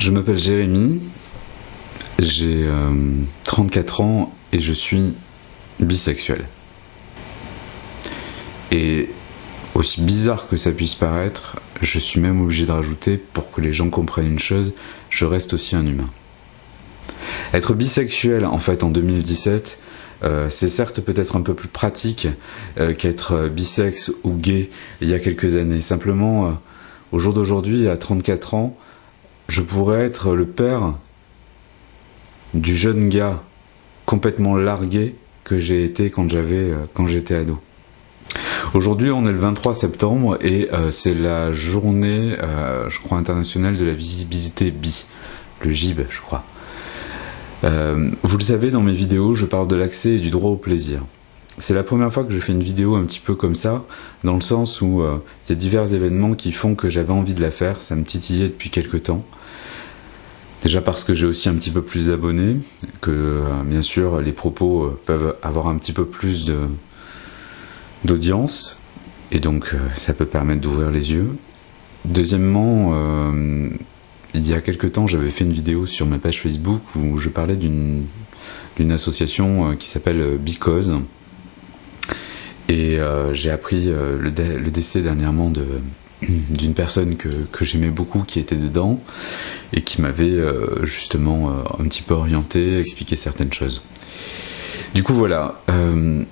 Je m'appelle Jérémy, j'ai 34 ans et je suis bisexuel. Et aussi bizarre que ça puisse paraître, je suis même obligé de rajouter, pour que les gens comprennent une chose, je reste aussi un humain. Être bisexuel en fait en 2017, c'est certes peut-être un peu plus pratique qu'être bisexe ou gay il y a quelques années. Simplement, au jour d'aujourd'hui, à 34 ans, je pourrais être le père du jeune gars complètement largué que j'ai été quand j'étais ado. Aujourd'hui, on est le 23 septembre et c'est la journée, je crois, internationale de la visibilité bi, le GIB, je crois. Vous le savez, dans mes vidéos, je parle de l'accès et du droit au plaisir. C'est la première fois que je fais une vidéo un petit peu comme ça, dans le sens où il y a divers événements qui font que j'avais envie de la faire, ça me titillait depuis quelques temps. Déjà parce que j'ai aussi un petit peu plus d'abonnés, que bien sûr les propos peuvent avoir un petit peu plus d'audience, et donc ça peut permettre d'ouvrir les yeux. Deuxièmement, il y a quelques temps, j'avais fait une vidéo sur ma page Facebook où je parlais d'une association qui s'appelle Because, et j'ai appris le décès dernièrement d'une personne que j'aimais beaucoup, qui était dedans et qui m'avait justement un petit peu orienté, expliqué certaines choses. Du coup voilà, il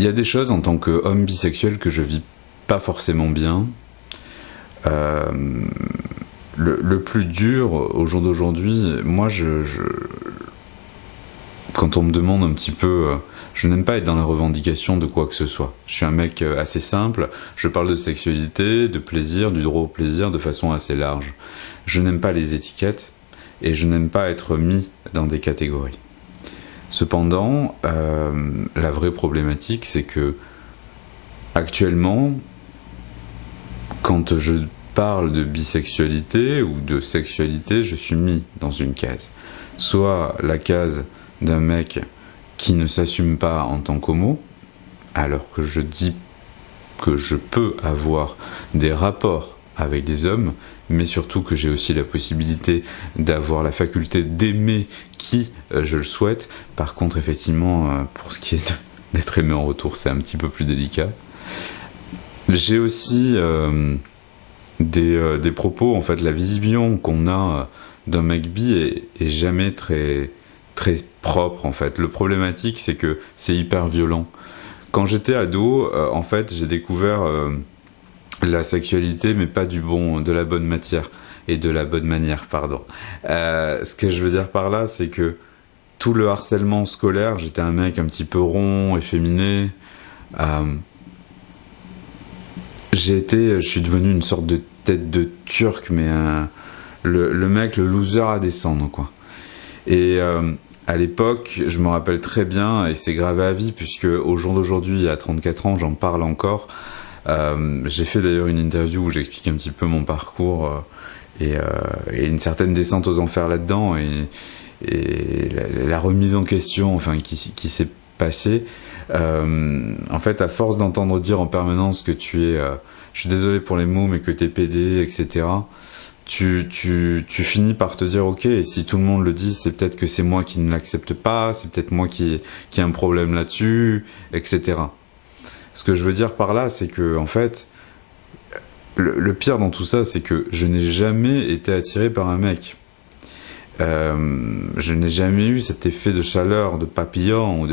y a des choses en tant qu'homme bisexuel que je vis pas forcément bien. Le plus dur au jour d'aujourd'hui, moi quand on me demande un petit peu, je n'aime pas être dans la revendication de quoi que ce soit. Je suis un mec assez simple, je parle de sexualité, de plaisir, du droit au plaisir de façon assez large. Je n'aime pas les étiquettes et je n'aime pas être mis dans des catégories. Cependant, la vraie problématique, c'est que actuellement, quand je parle de bisexualité ou de sexualité, je suis mis dans une case. Soit la case d'un mec qui ne s'assume pas en tant qu'homo, alors que je dis que je peux avoir des rapports avec des hommes, mais surtout que j'ai aussi la possibilité d'avoir la faculté d'aimer qui je le souhaite. Par contre, effectivement, pour ce qui est d'être aimé en retour, c'est un petit peu plus délicat. J'ai aussi des propos, en fait, la vision qu'on a d'un mec bi est jamais très propre, en fait. Le problématique, c'est que c'est hyper violent. Quand j'étais ado, en fait, j'ai découvert la sexualité, mais pas de la bonne matière et de la bonne manière, pardon. Ce que je veux dire par là, c'est que tout le harcèlement scolaire, j'étais un mec un petit peu rond, efféminé. Je suis devenu une sorte de tête de turc, mais le mec, le loser à descendre, quoi. Et à l'époque, je me rappelle très bien, et c'est gravé à vie, puisque au jour d'aujourd'hui, à 34 ans, j'en parle encore. J'ai fait d'ailleurs une interview où j'explique un petit peu mon parcours et une certaine descente aux enfers là-dedans, et la remise en question, enfin, qui s'est passée. En fait, à force d'entendre dire en permanence que tu es, je suis désolé pour les mots, mais que t'es pédé, etc., tu finis par te dire, ok, et si tout le monde le dit, c'est peut-être que c'est moi qui ne l'accepte pas, c'est peut-être moi qui ai un problème là-dessus, etc. Ce que je veux dire par là, c'est que, en fait, le pire dans tout ça, c'est que je n'ai jamais été attiré par un mec. Je n'ai jamais eu cet effet de chaleur, de papillon, ou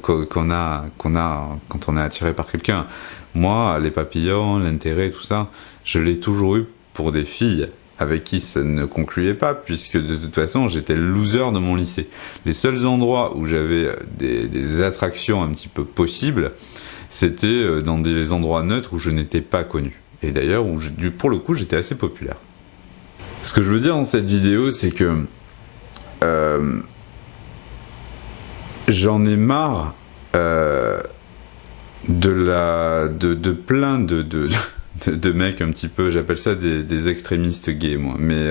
qu'on a quand on est attiré par quelqu'un. Moi, les papillons, l'intérêt, tout ça, je l'ai toujours eu pour des filles avec qui ça ne concluait pas, puisque de toute façon, j'étais le loser de mon lycée. Les seuls endroits où j'avais des attractions un petit peu possibles, c'était dans des endroits neutres où je n'étais pas connu. Et d'ailleurs, pour le coup, j'étais assez populaire. Ce que je veux dire dans cette vidéo, c'est que j'en ai marre de plein de mecs un petit peu, j'appelle ça des extrémistes gays, moi. Mais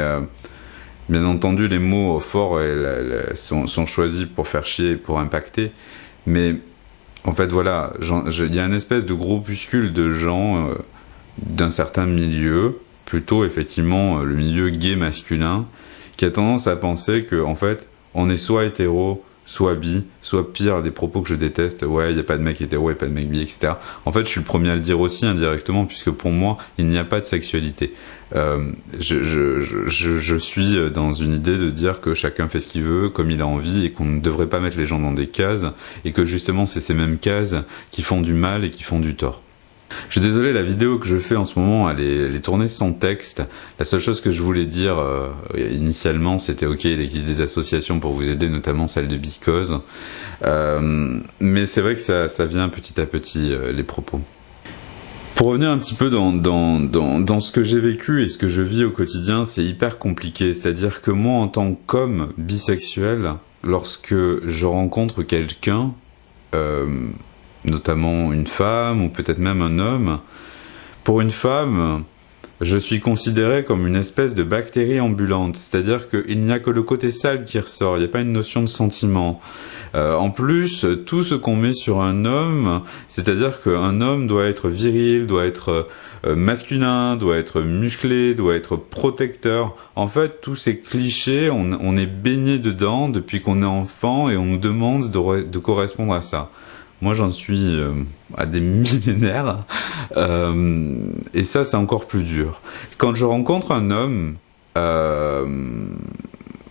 bien entendu, les mots forts sont choisis pour faire chier, pour impacter. Mais en fait, il y a une espèce de groupuscule de gens d'un certain milieu plutôt effectivement le milieu gay masculin, qui a tendance à penser que en fait, on est soit hétéro, soit bi, soit pire, des propos que je déteste, ouais, il n'y a pas de mec hétéro, il n'y a pas de mec bi, etc. En fait, je suis le premier à le dire aussi indirectement, puisque pour moi, il n'y a pas de sexualité. Je suis dans une idée de dire que chacun fait ce qu'il veut, comme il a envie, et qu'on ne devrait pas mettre les gens dans des cases, et que justement, c'est ces mêmes cases qui font du mal et qui font du tort. Je suis désolé, la vidéo que je fais en ce moment, elle est tournée sans texte. La seule chose que je voulais dire initialement, c'était ok, il existe des associations pour vous aider, notamment celle de Because. Mais c'est vrai que ça vient petit à petit, les propos. Pour revenir un petit peu dans ce que j'ai vécu et ce que je vis au quotidien, c'est hyper compliqué. C'est-à-dire que moi, en tant qu'homme bisexuel, lorsque je rencontre quelqu'un, notamment une femme ou peut-être même un homme, pour une femme, je suis considéré comme une espèce de bactérie ambulante. C'est-à-dire qu'il n'y a que le côté sale qui ressort, il n'y a pas une notion de sentiment. En plus, tout ce qu'on met sur un homme, c'est-à-dire qu'un homme doit être viril, doit être masculin, doit être musclé, doit être protecteur. En fait, tous ces clichés, on est baigné dedans depuis qu'on est enfant et on nous demande de correspondre à ça. Moi, j'en suis à des millénaires et ça, c'est encore plus dur. Quand je rencontre un homme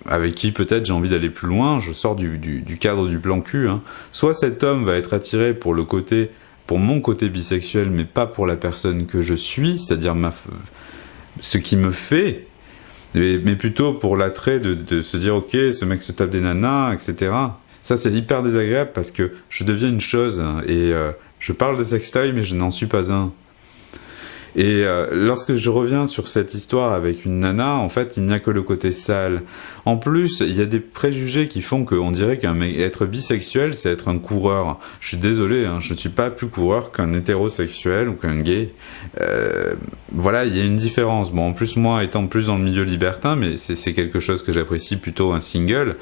avec qui peut-être j'ai envie d'aller plus loin, je sors du cadre du plan cul, hein. Soit cet homme va être attiré pour mon côté bisexuel, mais pas pour la personne que je suis, c'est-à-dire ce qui me fait, mais plutôt pour l'attrait de se dire ok, ce mec se tape des nanas, etc. Ça, c'est hyper désagréable parce que je deviens une chose et je parle de sextoy, mais je n'en suis pas un. Et lorsque je reviens sur cette histoire avec une nana, en fait, il n'y a que le côté sale. En plus, il y a des préjugés qui font qu'on dirait qu'un mec être bisexuel, c'est être un coureur. Je suis désolé, hein, je ne suis pas plus coureur qu'un hétérosexuel ou qu'un gay. Voilà, il y a une différence. Bon, en plus, moi, étant plus dans le milieu libertin, mais c'est quelque chose que j'apprécie plutôt un single.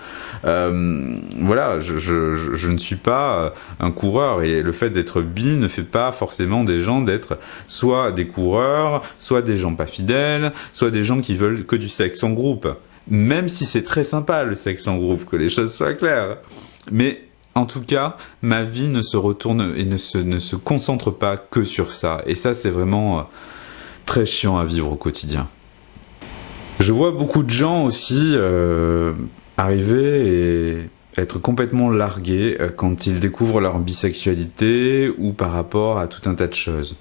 Voilà, je ne suis pas un coureur. Et le fait d'être bi ne fait pas forcément des gens d'être soit des coureurs, soit des gens pas fidèles, soit des gens qui veulent que du sexe en groupe. Même si c'est très sympa le sexe en groupe, que les choses soient claires. Mais en tout cas, ma vie ne se retourne et ne se concentre pas que sur ça. Et ça, c'est vraiment très chiant à vivre au quotidien. Je vois beaucoup de gens aussi arriver et être complètement largués quand ils découvrent leur bisexualité ou par rapport à tout un tas de choses.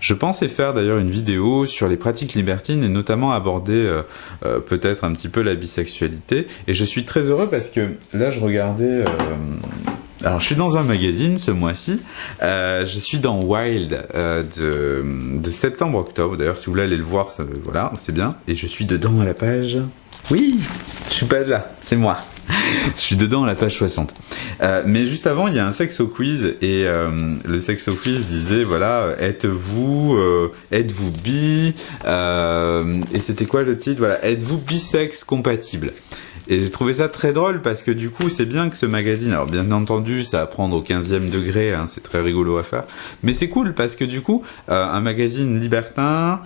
Je pensais faire d'ailleurs une vidéo sur les pratiques libertines et notamment aborder peut-être un petit peu la bisexualité. Et je suis très heureux parce que là je regardais... Alors je suis dans un magazine ce mois-ci, je suis dans Wild de septembre-octobre. D'ailleurs si vous voulez aller le voir, voilà, c'est bien. Et je suis dedans à la page... Oui, je suis pas là, c'est moi. Je suis dedans à la page 60. Mais juste avant, il y a un sexo quiz et le sexo quiz disait voilà, êtes-vous bi et c'était quoi le titre? Voilà, êtes-vous bisex compatible? Et j'ai trouvé ça très drôle parce que du coup, c'est bien que ce magazine, alors bien entendu, ça va prendre au 15e degré, hein, c'est très rigolo à faire, mais c'est cool parce que du coup, un magazine libertin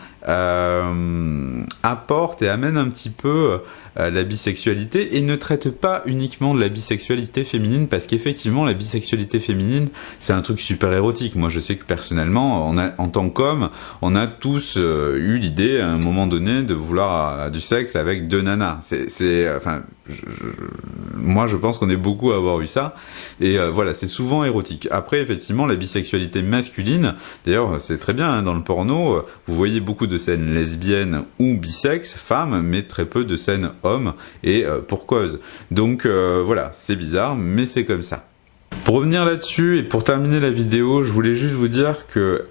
apporte et amène un petit peu la bisexualité et ne traite pas uniquement de la bisexualité féminine parce qu'effectivement, la bisexualité féminine, c'est un truc super érotique. Moi, je sais que personnellement, en tant qu'homme, on a tous eu l'idée à un moment donné de vouloir du sexe avec deux nanas. Enfin, moi, je pense qu'on est beaucoup à avoir eu ça. Et voilà, c'est souvent érotique. Après, effectivement, la bisexualité masculine, d'ailleurs, c'est très bien, hein, dans le porno, vous voyez beaucoup de scènes lesbiennes ou bisexes, femmes, mais très peu de scènes hommes, et pour cause. Donc voilà, c'est bizarre, mais c'est comme ça. Pour revenir là-dessus, et pour terminer la vidéo, je voulais juste vous dire que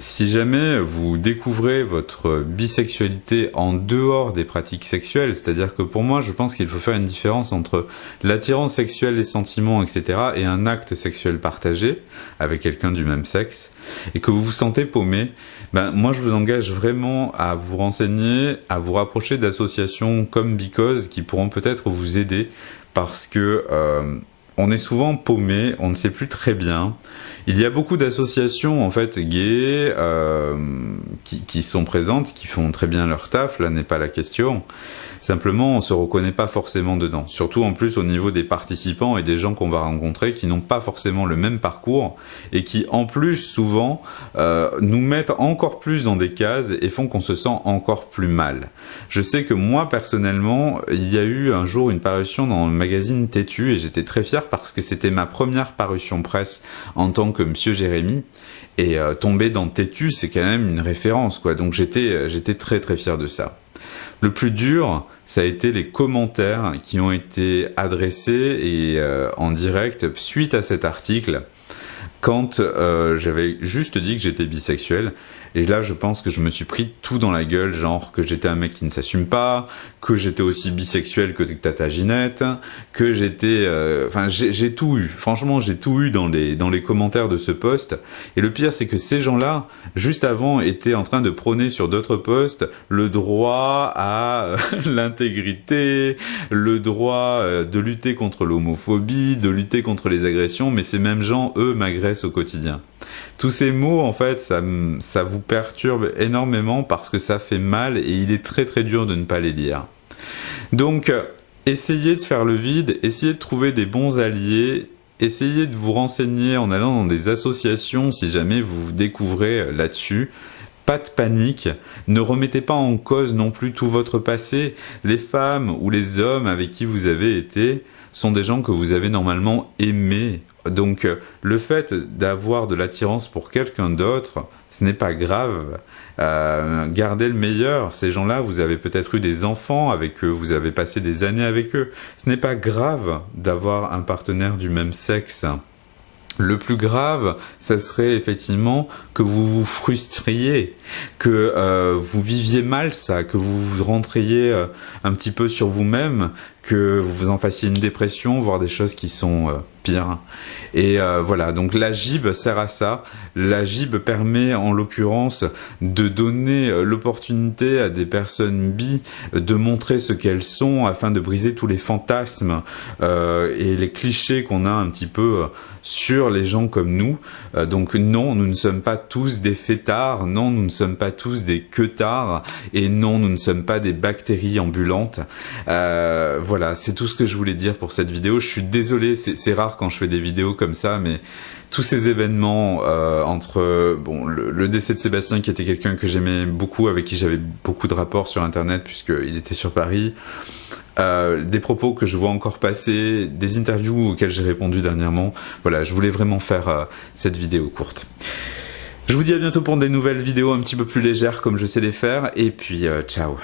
si jamais vous découvrez votre bisexualité en dehors des pratiques sexuelles, c'est-à-dire que pour moi, je pense qu'il faut faire une différence entre l'attirance sexuelle, les sentiments, etc. et un acte sexuel partagé avec quelqu'un du même sexe, et que vous vous sentez paumé, ben, moi je vous engage vraiment à vous renseigner, à vous rapprocher d'associations comme Because qui pourront peut-être vous aider parce que on est souvent paumé, on ne sait plus très bien. Il y a beaucoup d'associations en fait gays qui sont présentes, qui font très bien leur taf, là n'est pas la question. Simplement, on se reconnaît pas forcément dedans. Surtout en plus au niveau des participants et des gens qu'on va rencontrer qui n'ont pas forcément le même parcours et qui en plus souvent nous mettent encore plus dans des cases et font qu'on se sent encore plus mal. Je sais que moi personnellement, il y a eu un jour une parution dans le magazine Têtu et j'étais très fier parce que c'était ma première parution presse en tant que Monsieur Jérémy. Et tomber dans Têtu, c'est quand même une référence, quoi. Donc j'étais très très fier de ça. Le plus dur, ça a été les commentaires qui ont été adressés et en direct suite à cet article quand j'avais juste dit que j'étais bisexuel. Et là, je pense que je me suis pris tout dans la gueule, genre que j'étais un mec qui ne s'assume pas, que j'étais aussi bisexuel que Tata Ginette, que j'étais... Enfin, j'ai tout eu. Franchement, j'ai tout eu dans les commentaires de ce post. Et le pire, c'est que ces gens-là, juste avant, étaient en train de prôner sur d'autres posts le droit à l'intégrité, le droit de lutter contre l'homophobie, de lutter contre les agressions, mais ces mêmes gens, eux, m'agressent au quotidien. Tous ces mots, en fait, ça vous perturbe énormément parce que ça fait mal et il est très très dur de ne pas les lire. Donc, essayez de faire le vide, essayez de trouver des bons alliés, essayez de vous renseigner en allant dans des associations si jamais vous vous découvrez là-dessus. Pas de panique, ne remettez pas en cause non plus tout votre passé. Les femmes ou les hommes avec qui vous avez été sont des gens que vous avez normalement aimés. Donc le fait d'avoir de l'attirance pour quelqu'un d'autre, ce n'est pas grave. Gardez le meilleur. Ces gens-là, vous avez peut-être eu des enfants avec eux, vous avez passé des années avec eux. Ce n'est pas grave d'avoir un partenaire du même sexe. Le plus grave, ça serait effectivement que vous vous frustriez, que vous viviez mal ça, que vous rentriez un petit peu sur vous-même, que vous vous en fassiez une dépression, voire des choses qui sont pires. Et voilà, donc la gib sert à ça. La gib permet en l'occurrence de donner l'opportunité à des personnes bi de montrer ce qu'elles sont afin de briser tous les fantasmes et les clichés qu'on a un petit peu sur les gens comme nous. Donc non, nous ne sommes pas tous des fêtards, non, nous ne sommes pas tous des queutards, et non, nous ne sommes pas des bactéries ambulantes. Voilà, c'est tout ce que je voulais dire pour cette vidéo. Je suis désolé, c'est rare quand je fais des vidéos comme ça, mais tous ces événements entre bon, le décès de Sébastien, qui était quelqu'un que j'aimais beaucoup, avec qui j'avais beaucoup de rapports sur internet puisqu'il était sur Paris, des propos que je vois encore passer, des interviews auxquelles j'ai répondu dernièrement. Voilà, je voulais vraiment faire cette vidéo courte. Je vous dis à bientôt pour des nouvelles vidéos un petit peu plus légères comme je sais les faire, et puis ciao.